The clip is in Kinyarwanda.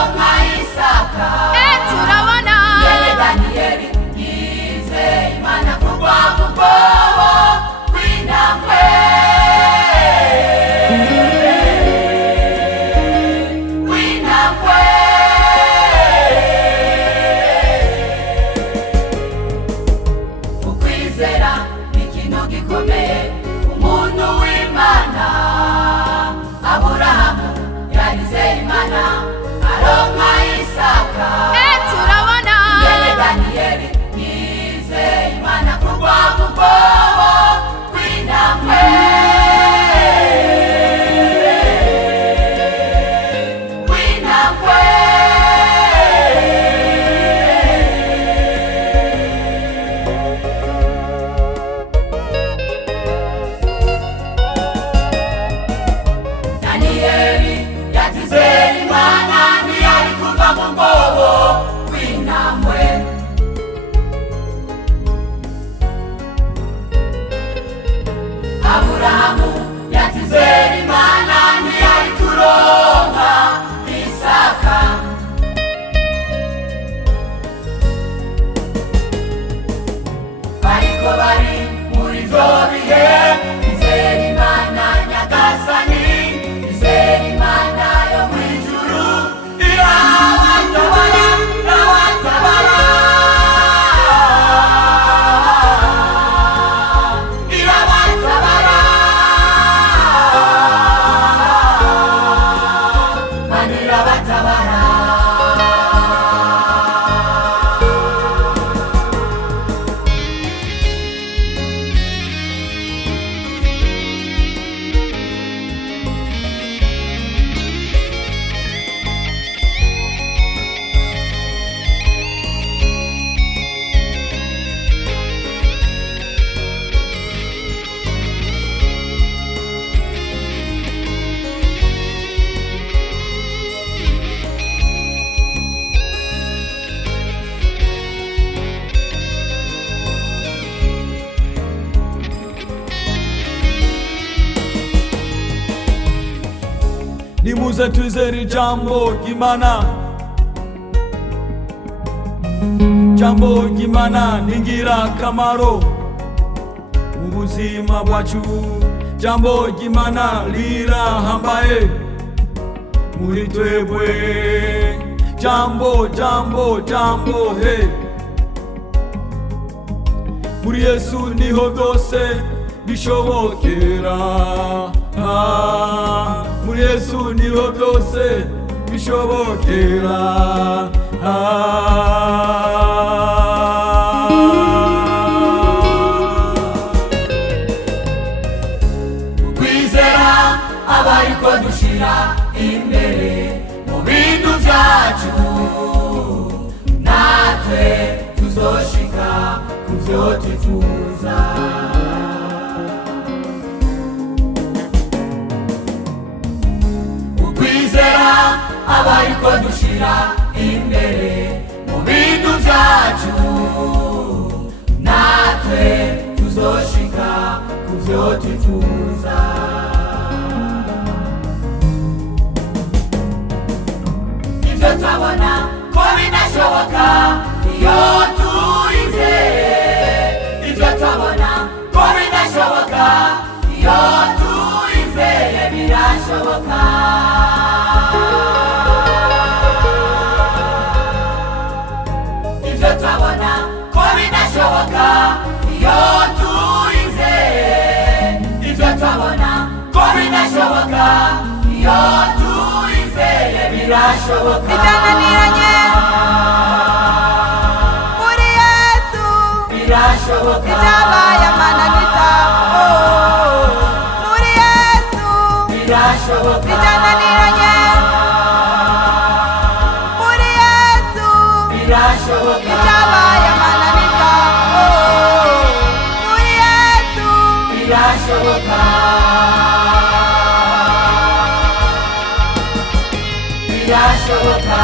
aronka Isaka. turabona Mwene Daniyeli yizeye Imana kugwa mu rwobo rw'intambwe. Ukwizera ni ikintu gikomeye umuntu w'Imana. Aburahamu yarizeye Imana aronka Isaka. turabona Mwene Daniyeli yizeye Imana kugwa mu rwobo rw'intambwe. Daniyeli yatizeye Imana ntiyari kuva mu rwobo rw'intambwe. Aburahamu yatizeye Imana ntiyari kuronka Isaka. Bariko bari muri ivyo bihe bizera Imana Nyagasani, bizera Imana yo mw'ijuru. Irabatabara, irabatabara, irabatabara, Mana irabatabara. Nimuze twizere ijambo ry'Imana. Jambo ry'Imana ni ngirakamaro mu buzima bwacu. Jambo ry'Imana rirahambaye muri twebwe. Jambo he. Muri Yesu niho byose bishobokera. Muri Yesu niho byose bishobokera. Ukwizera abariko dushira imbere mu bintu vyacu, natwe tuzoshika kuvyo twifuza. Ukwizera abariko dushira imbere mu bintu vyacu, natwe tuzoshika kuvyo twifuza. Ivyo twabona ko binashoboka iyo turizeye. Ivyo twabona ko binashoboka iyo turizeye birashoboka. Ivyo twabona ko binashoboka iyo turizeye. Ivyo twabona ko binashoboka iyo turizeye birashoboka. ibyananiranye muri Yesu Birashoboka. ibyabaye amananiza muri Yesu Birashoboka. ibyananiranye muri Yesu Birashoboka. ibyabaye amananiza muri Yesu Birashoboka. Birashoboka.